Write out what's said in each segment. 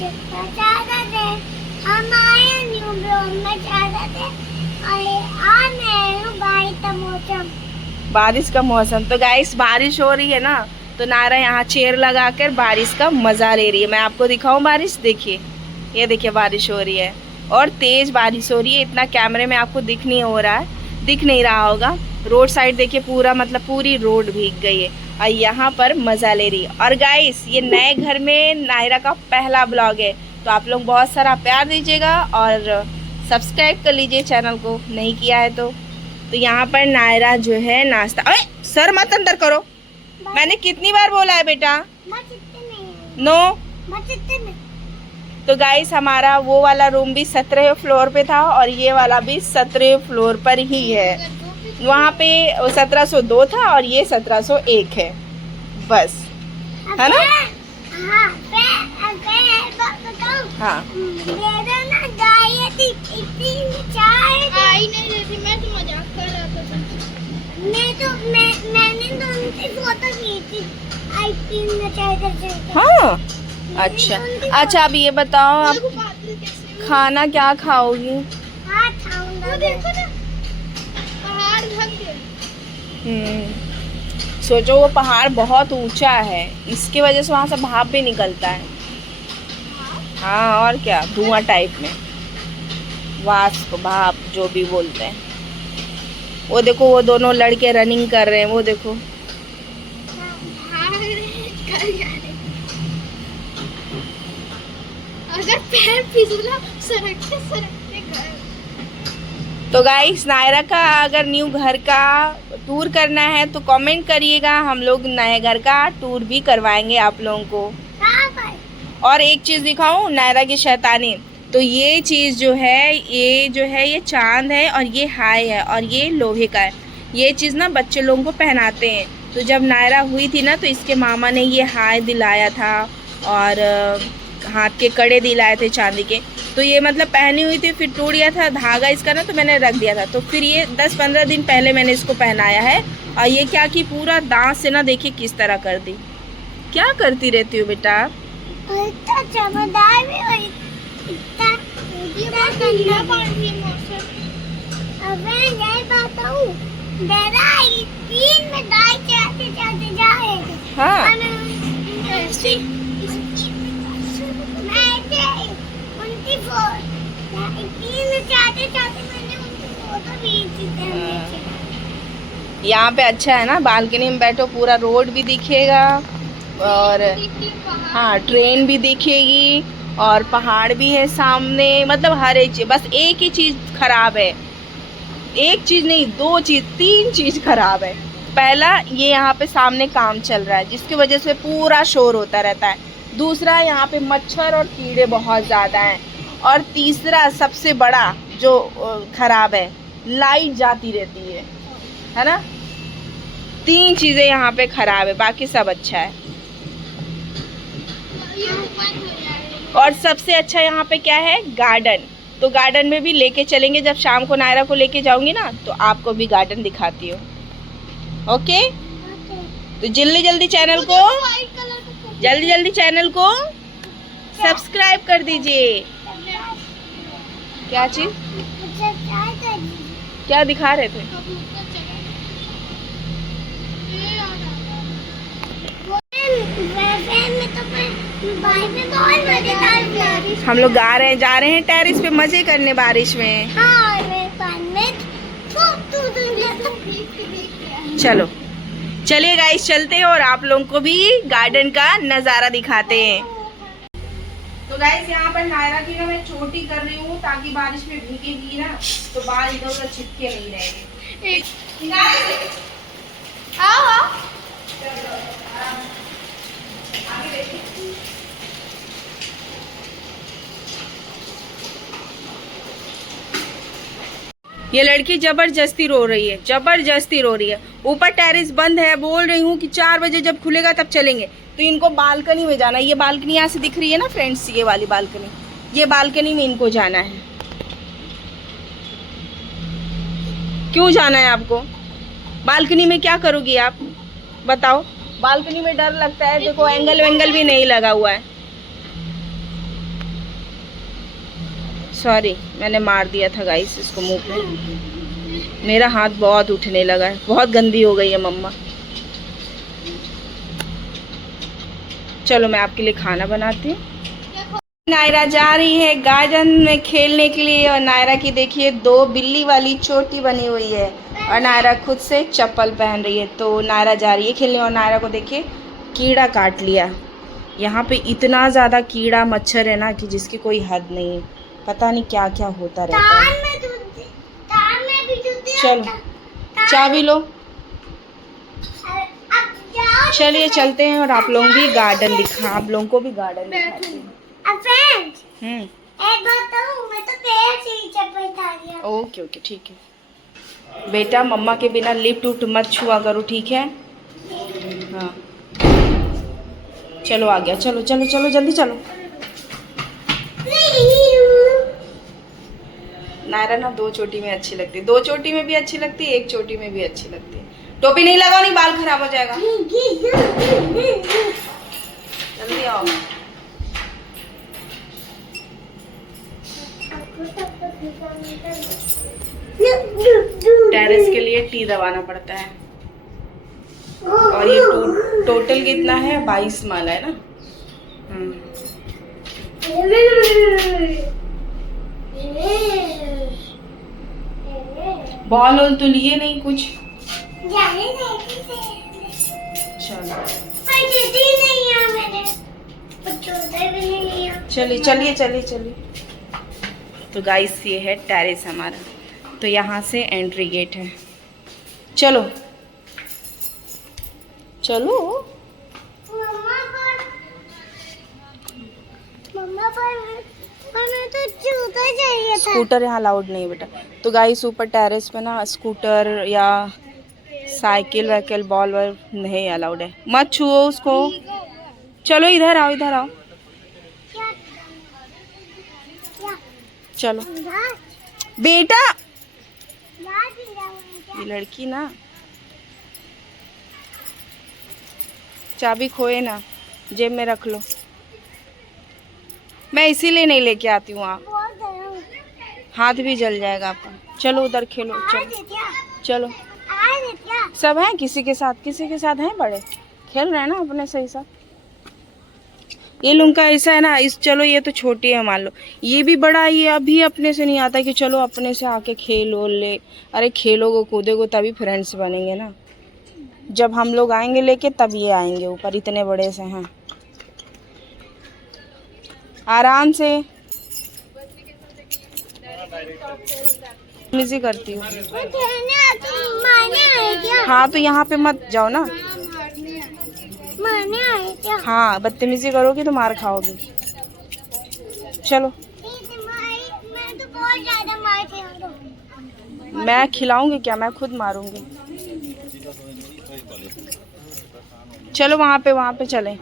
चाहते थे हम आए न्यू ब्लॉग में चाहते थे और बारिश का मौसम। बारिश का मौसम। तो गाइस बारिश हो रही है ना, तो नायरा यहाँ चेयर लगाकर बारिश का मजा ले रही है। मैं आपको दिखाऊं बारिश, देखिए ये देखिए बारिश हो रही है और तेज बारिश हो रही है। इतना कैमरे में आपको दिख नहीं रहा होगा। रोड साइड देखिए पूरा मतलब पूरी रोड भीग गई है और यहाँ पर मजा ले रही है। और गाइस ये नए घर में नायरा का पहला ब्लॉग है, तो आप लोग बहुत सारा प्यार दीजिएगा और सब्सक्राइब कर लीजिए चैनल को, नहीं किया है तो। यहाँ पर नायरा जो है नाश्ता, अरे सर मत अंदर करो, मैंने कितनी बार बोला है बेटा, नो। तो गाइस हमारा वो वाला रूम भी 17वें फ्लोर पे था और ये वाला भी 17वें फ्लोर पर ही है। वहाँ पे 1702 था और ये 1701 है, बस, है ना? हाँ हाँ अच्छा अच्छा। अब ये बताओ आप खाना क्या खाओगी? सोचो वो पहाड़ बहुत ऊंचा है, इसकी वजह से वहाँ से भाप भी निकलता है। हाँ और क्या, धुआं टाइप में, वाष्प भाप जो भी बोलते हैं। वो देखो वो दोनों लड़के रनिंग कर रहे हैं, वो देखो। अगर पैर फिसला सरकते सरकते गए। तो गाइस नायरा का अगर न्यू घर का टूर करना है तो कमेंट करिएगा, हम लोग नए घर का टूर भी करवाएंगे आप लोगों को। और एक चीज़ दिखाऊं नायरा की शैतानी, तो ये चीज़ जो है ये चांद है और ये हाय है और ये लोहे का है। ये चीज़ ना बच्चे लोगों को पहनाते हैं। तो जब नायरा हुई थी ना तो इसके मामा ने ये हाय दिलाया था और हाथ के कड़े दिलाए थे चांदी के। तो ये मतलब पहनी हुई थी, फिर टूट गया था धागा इसका ना, तो मैंने रख दिया था। तो फिर ये 10-15 दिन पहले मैंने इसको पहनाया है और ये क्या कि पूरा दांत से ना देखिए किस तरह कर दी। क्या करती रहती हो बेटा? हाँ यहाँ पे अच्छा है ना, बालकनी में बैठो, पूरा रोड भी दिखेगा और हाँ ट्रेन भी दिखेगी और पहाड़ भी है सामने। मतलब हर एक चीज़, बस एक ही चीज़ खराब है, एक चीज़ नहीं 2 चीज़ 3 चीज़ खराब है। पहला ये यहाँ पे सामने काम चल रहा है जिसकी वजह से पूरा शोर होता रहता है। दूसरा यहाँ पे मच्छर और कीड़े बहुत ज़्यादा हैं। और तीसरा सबसे बड़ा जो खराब है, लाइट जाती रहती है ना। 3 चीज़ें यहाँ पे खराब है, बाकी सब अच्छा है। और सबसे अच्छा यहाँ पे क्या है, गार्डन। तो गार्डन में भी लेके चलेंगे, जब शाम को नायरा को लेके जाऊंगी ना तो आपको भी गार्डन दिखाती हूँ। ओके तो जल्दी चैनल को सब्सक्राइब कर दीजिए। क्या चीज, क्या दिखा रहे थे? हम लोग जा रहे हैं टेरिस पे मजे करने बारिश में। चलिए गाइस चलते हैं और आप लोगों को भी गार्डन का नज़ारा दिखाते हैं। तो गाइस यहाँ पर नायरा की ना मैं चोटी कर रही हूँ ताकि बारिश में भीगेगी ना तो बाल इधर उधर चिपके नहीं रहेंगे। ये लड़की जबरदस्ती रो रही है। ऊपर टेरिस बंद है, बोल रही हूँ कि 4 बजे जब खुलेगा तब चलेंगे। तो इनको बालकनी में जाना है। ये बालकनी यहाँ से दिख रही है ना फ्रेंड्स, ये वाली बालकनी, ये बालकनी में इनको जाना है। क्यों जाना है आपको? बालकनी में क्या करोगी आप बताओ? बालकनी में डर लगता है, देखो एंगल वेंगल भी नहीं लगा हुआ है। सॉरी, मैंने मार दिया था गाइस इसको मुंह पे। मेरा हाथ बहुत उठने लगा है, बहुत गंदी हो गई है मम्मा। चलो मैं आपके लिए खाना बनाती हूँ। नायरा जा रही है गार्डन में खेलने के लिए, और नायरा की देखिए 2 बिल्ली वाली चोटी बनी हुई है, और नायरा खुद से चप्पल पहन रही है। तो नायरा जा रही है खेलने, और नायरा को देखिए कीड़ा काट लिया। यहाँ पे इतना ज़्यादा कीड़ा मच्छर है ना कि जिसकी कोई हद नहीं है, पता नहीं क्या क्या होता रहता है। चलो चाबी लो, चलिए चलते हैं, और आप लोग भी गार्डन दिखा, आप लोगों को भी गार्डन दिखाते हैं। ओके ओके ठीक है बेटा, मम्मा के बिना लिफ्ट उफ्ट मत छुआ करो, ठीक है? हाँ चलो आ गया, चलो चलो चलो जल्दी चलो। नायरा ना 2 चोटी में अच्छी लगती है, 2 चोटी में भी अच्छी लगती है, 1 चोटी में भी अच्छी लगती है। टोपी नहीं लगाओ, नहीं बाल खराब हो जाएगा। जल्दी आओ। टेरेस के लिए टी दबाना पड़ता है, और ये टोटल कितना है? 22 माला है ना। बॉल तो लिए नहीं कुछ। चलिए चलिए चलिए चलिए। तो गाइस ये है टेरेस हमारा, तो यहाँ से एंट्री गेट है। चलो चलो। तो चाहिए था। स्कूटर यहाँ अलाउड नहीं बेटा। तो गाइस ऊपर टेरेस पे ना स्कूटर या साइकिल वाइकिल बॉल वॉल नहीं अलाउड है, मत छुओ उसको। चलो इधर आओ, इधर आओ। चलो बेटा, ये लड़की ना चाबी खोए ना, जेब में रख लो। मैं इसीलिए नहीं लेके आती हूँ, आप हाथ भी जल जाएगा आपका। चलो उधर खेलो, चलो चलो। सब हैं किसी के साथ हैं, बड़े खेल रहे हैं ना अपने सही साथ। ये लोग का ऐसा है ना, इस चलो ये तो छोटी है मान लो, ये भी बड़ा, ये अभी अपने से नहीं आता कि चलो अपने से आके खेलो ले। अरे खेलोगे कूदोगे तभी फ्रेंड्स बनेंगे ना, जब हम लोग आएंगे लेके तब ये आएंगे ऊपर, इतने बड़े से हैं। आराम से मिजी करती हूँ। हाँ तो यहाँ पे मत जाओ ना। हाँ बदतमीजी करोगी तो मार खाओगी। चलो मैं खिलाऊंगी क्या, मैं खुद मारूंगी। चलो वहाँ पे चलें।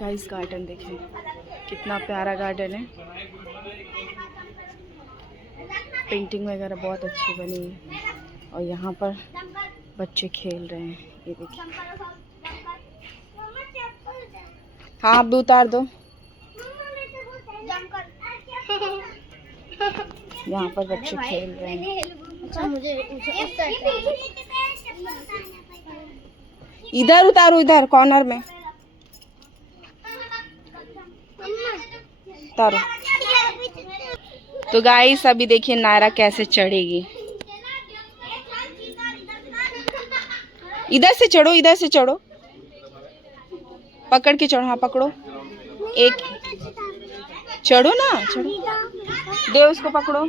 गाइस गार्डन देखिए कितना प्यारा गार्डन है, पेंटिंग वगैरह बहुत अच्छी बनी है, और यहाँ पर बच्चे खेल रहे हैं, ये देखिए। हाँ अब उतार दो। यहाँ पर बच्चे खेल रहे हैं। अच्छा मुझे इधर उतारो, इधर कॉर्नर में उतारो। तो गाइस अभी देखिए नायरा कैसे चढ़ेगी। इधर से चढ़ो, इधर से चढ़ो, पकड़ के चढ़ो। हाँ पकड़ो, एक चढ़ो ना, चढ़ो। दे उसको, पकड़ो,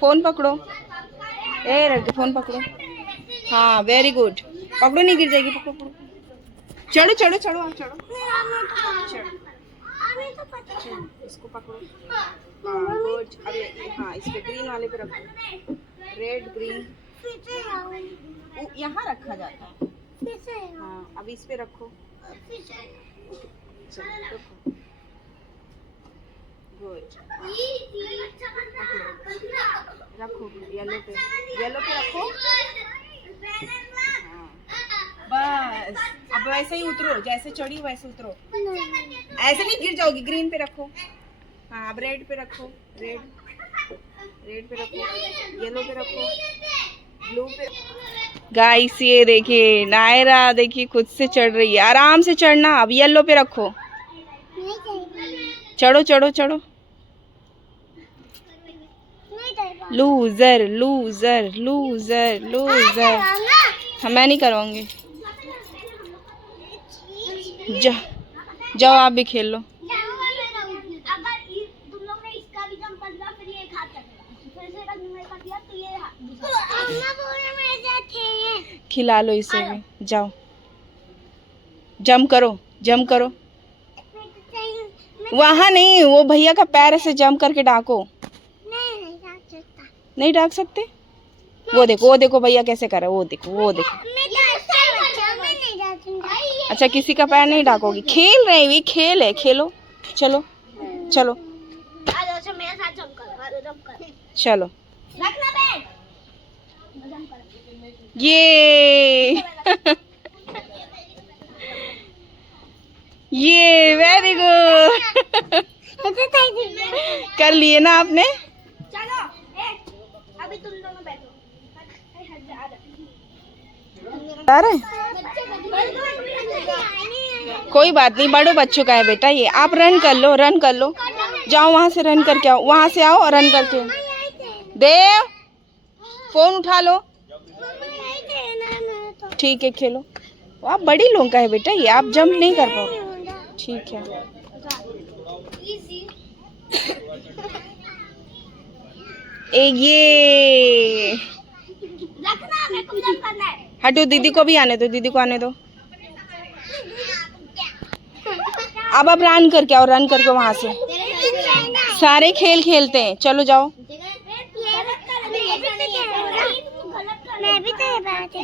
फोन पकड़ो, ए रख फोन पकड़ो। हाँ वेरी गुड, पकड़ो नहीं गिर जाएगी, पकड़ो पकड़ो। चढ़ो चढ़ो चढ़ो, आप चढ़ो, चढ़ो इसको पकड़ो। हाँ गुड। अरे हाँ इस पे ग्रीन वाले पे रखो, रेड ग्रीन यहाँ रखा जाता है। हाँ अब इस पे रखो, रखो गुड। रखो येलो पे रखो, वैसे ही उतरो, जैसे चढ़ी वैसे उतरो। ऐसे नहीं गिर जाओगी। ग्रीन पे रखो। हाँ अब रेड पे रखो। रेड पे रखो, येलो पे रखो, ब्लू पे। गाइस ये देखिए नायरा देखिए खुद से चढ़ रही है। आराम से चढ़ना। अब येलो पे रखो। चढ़ो चढ़ो चढ़ो। Loser loser loser loser. हाँ मैं नहीं करवाऊंगी। जाओ आप भी खेल लो। खिला लो इसे भी। जाओ जंप करो, जंप करो। वहाँ नहीं, वो भैया का पैर ऐसे जंप करके डाको। नहीं डाक सकते। वो देखो भैया कैसे कर रहा है। वो देखो। अच्छा किसी का पैर नहीं डाकोगी। खेल रहे हैं, खेल है, खेलो। चलो चलो चलो। ये ये वेरी गुड। कर लिए ना आपने। चलो अभी तुम दोनों बैठो। कोई बात नहीं, बड़ों बच्चों का है बेटा ये। आप रन कर लो, रन कर लो। जाओ वहां से रन करके आओ। वहां से आओ और रन करके। देव फोन उठा लो। ठीक है खेलो। आप बड़ी लोगों का है बेटा ये, आप जंप नहीं कर पाओ। ठीक है। ये हटो, दीदी को भी आने दो, दीदी को आने दो। अब रन करके आओ, रन करके वहां से। सारे खेल खेलते हैं। चलो जाओ। मैं भी तो बात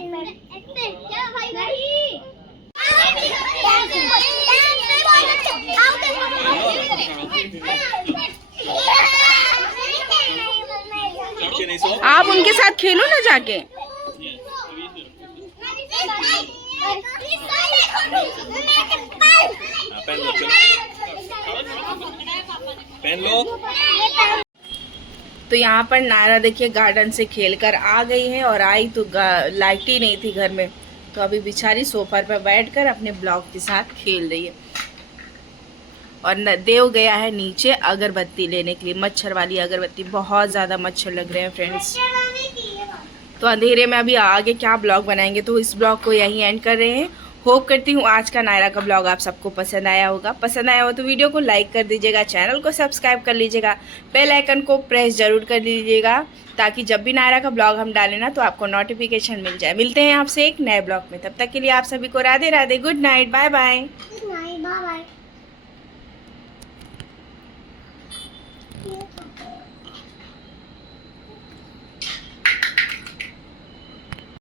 आप उनके साथ खेलो ना जाके। पहन लो। तो यहाँ पर नायरा देखिए गार्डन से खेलकर आ गई है, और आई तो लाइट ही नहीं थी घर में, तो अभी बेचारी सोफा पर बैठकर अपने ब्लॉग के साथ खेल रही है। और देव गया है नीचे अगरबत्ती लेने के लिए, मच्छर वाली अगरबत्ती। बहुत ज़्यादा मच्छर लग रहे हैं फ्रेंड्स। तो अंधेरे में अभी आगे क्या ब्लॉग बनाएंगे, तो इस ब्लॉग को यहीं एंड कर रहे हैं। होप करती हूँ आज का नायरा का ब्लॉग आप सबको पसंद आया होगा। पसंद आया हो तो वीडियो को लाइक कर दीजिएगा, चैनल को सब्सक्राइब कर लीजिएगा, बेल आइकन को प्रेस जरूर कर लीजिएगा, ताकि जब भी नायरा का ब्लॉग हम डालें ना तो आपको नोटिफिकेशन मिल जाए। मिलते हैं आपसे एक नए ब्लॉग में, तब तक के लिए आप सभी को Radhe Radhe, good night, bye bye.